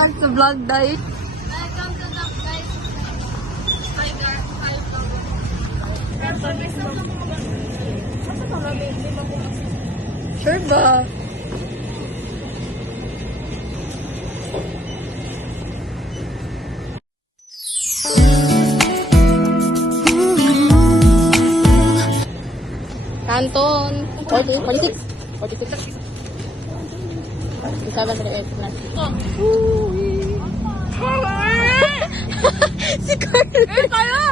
start sa vlog, dahil. Welcome to the guys. Sure ba? Canton. 46. 47, 48 na. Si Carl. Kayo!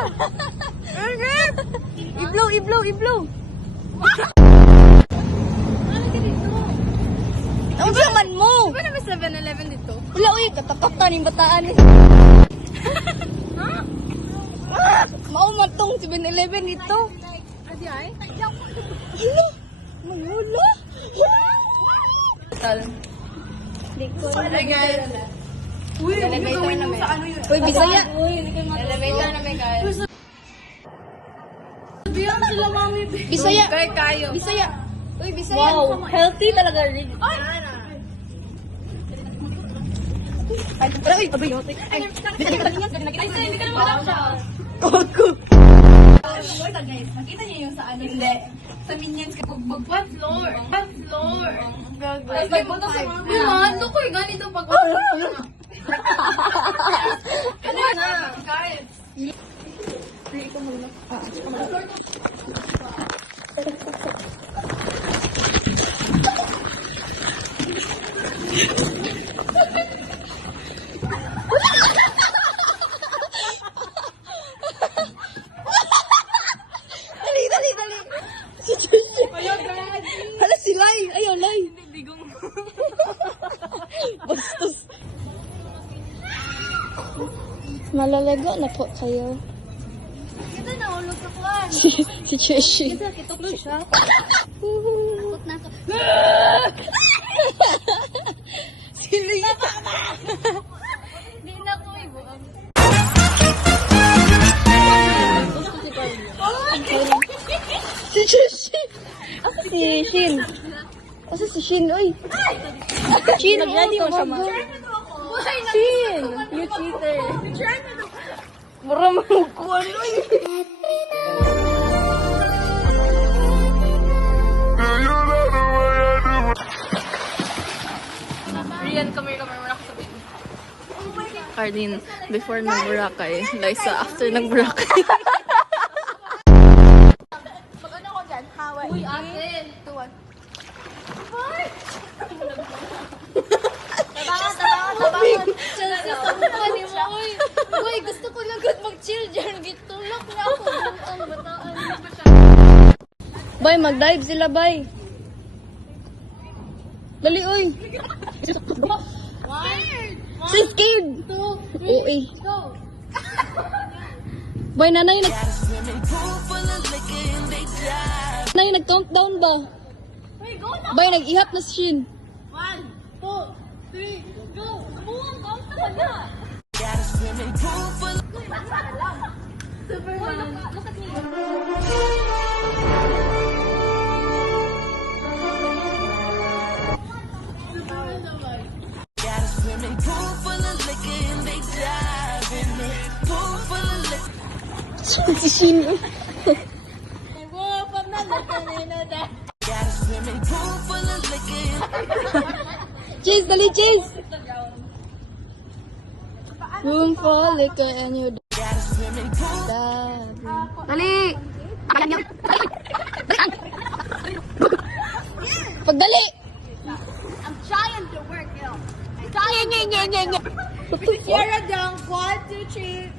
I-blow, i-blow, i-blow. Ano ka dito? Ang saman mo! Di ba na may 7-Eleven dito? Wala, uy, katakatan yung bataan. Maumat tong 7-Eleven dito. Adi ay? Hala! Mayula! Tal. Hi guys. Uy, Elevator na may. sa ano yun? Uy, Bisaya. Elevator na may guys. Sabihan sila mami. Bisaya. Kay kayo. Bisaya. Uy, Bisaya. Wow, healthy talaga rin. Ay, wala, uy, abay. Ay, Hindi ka naman mag-shout. Koko. Guys, makita niyo yung sa ano? Hindi. Sa Minions ka bugbog. What floor? What floor? Ay, pagpunta sa mga. Ano ko yung ganito pag ano na? Guys. Dali, dali, dali. Si Chuchi. Hala, si Lai. Ayaw, Lai. Bastos. Malalaga na po kayo. Ito na, ulog sa kwan. Si Chuchi. Ito, kituklog siya. Takot na ako. Si Lai. Hindi na ko ibuan. Si Chuchi. Asa si Shin? Asa si Shin? Uy. Shin, Nag-ready mo siya, ma. Shin. You cheater. Mura mo kuwan. Uy. Rian, come here, wala ko sabihin. Cardin, before nag-Boracay. Liza, after nag-Boracay. Pag ano ko dyan, Hawaii. Uy, ate. Tuwan. Tabangan. Chill sa tabuan ni mo. Uy, gusto ko lang mag-chill dyan. Gitulak na ako. Ang bataan. Bay, mag-dive sila, bay. Dali, uy. Si scared. 2, Uy. go. Bay, nanay, nanay, nag-countdown ba? Uy, go na. Bay, nag-ihap na si Shin. 1, 2, 3, go. Buwang, count naman na. Superman. Look at me. Superman naman. Si Shin. Wow, pag nalagay na. Chase, dali, chase. Room for liquor and you dali. Pagdali. I'm trying to work, yo. Trying. Sierra down, 1, 2, 3.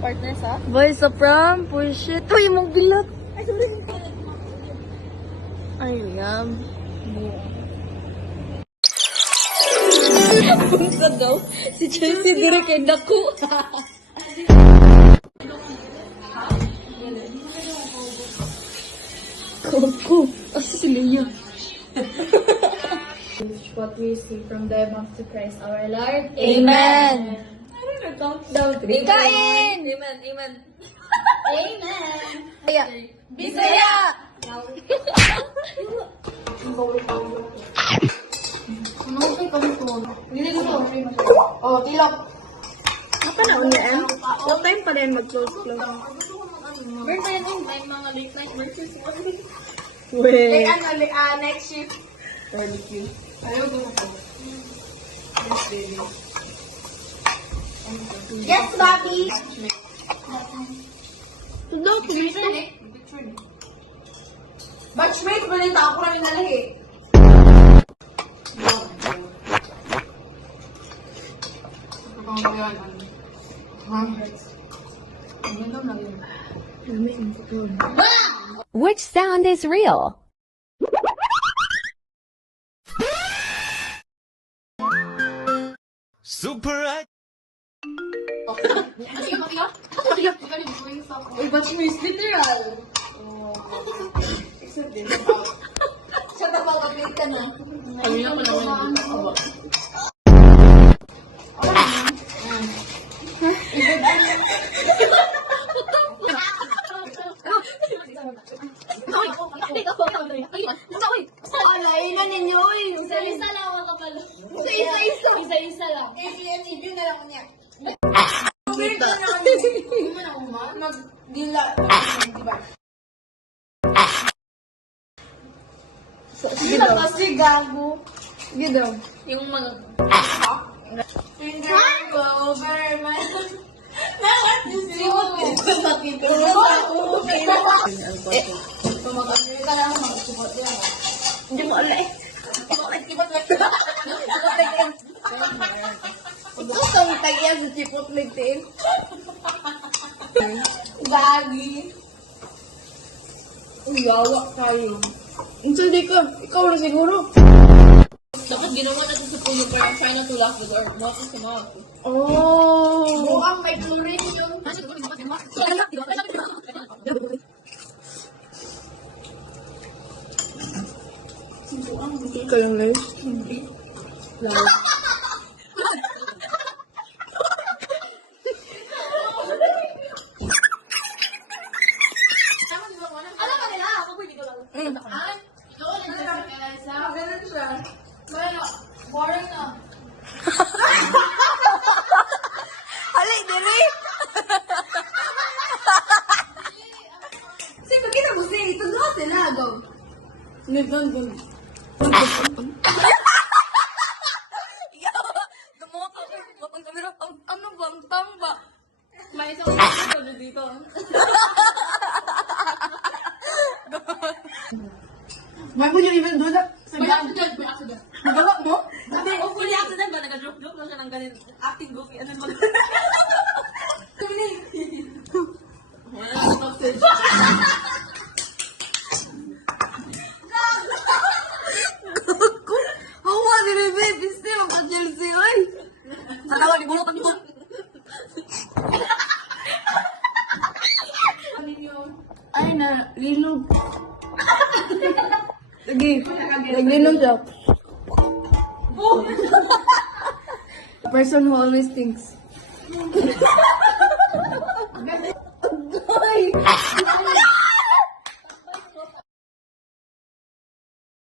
Partner sa? Boy, sa prom, push it. Uy, mong bilat. Ay, sorry. Ay, yam. Punta daw. Si Chelsea dire kay Daku. Kuku. Asa si Leia? What we see from the mouth to Christ our Lord. Amen. Countdown 3. Kain! Amen. Amen. Bisaya! Ano ko kami to? Hindi ko to. Oh, tilok. Apa na ulit yan? What time pa rin mag-close? Meron tayo din may mga late night workers. Wait. Next shift. Barbecue. Ayaw ko na po. Yes, Bobby! Ito daw, kumito. Batchmate ba rin ako namin nalahi? Which sound is real? Super. Uy, batchmate, literal! Shut up, update ka na. Kami na ko naman yung aba. Alay na ninyo eh. Isa-isa lang ako pala. Isa-isa. Isa-isa lang. review na lang niya. Weird na kami. Mag-dila. Diba? Sige daw. Kasi gago. Sige daw. Yung mga... Finger over my... Bakit yung siwot? Bakit Tumagal ka lang mag-subot yan. Hindi mo alay. Gusto mo tayo sa chipot ligtin. Bagi. Uyawa kayo. Hindi ka. Ikaw na siguro. Dapat ginawa natin sa puno para try na to last with or what is the mouth? Oh. Buang may chlorine yun. Hindi ka lang live. Alam ka nila, ako pwede ko lang. Ah, ikaw ulit sa Eliza. Ganun siya. Wala, boring na. Halay, dali. Sige, pagkita mo siya, ito lahat sila, go. Nagandun. Dumoto ko, mapang kamera, ano ba, ang tamba. May isang kamera dito. May mo yung even doon na. May accident, may accident. Nagawa mo? Hindi, hopefully accident ba? Nag-joke lang siya ng ganun. Acting goofy, ano naman. Hawa ni Rebe. Biste mo pa Chelsea. Ay. Sanawa ni Bulot ang Ay na. Linog. Sige. Naglinog siya. Person who always thinks.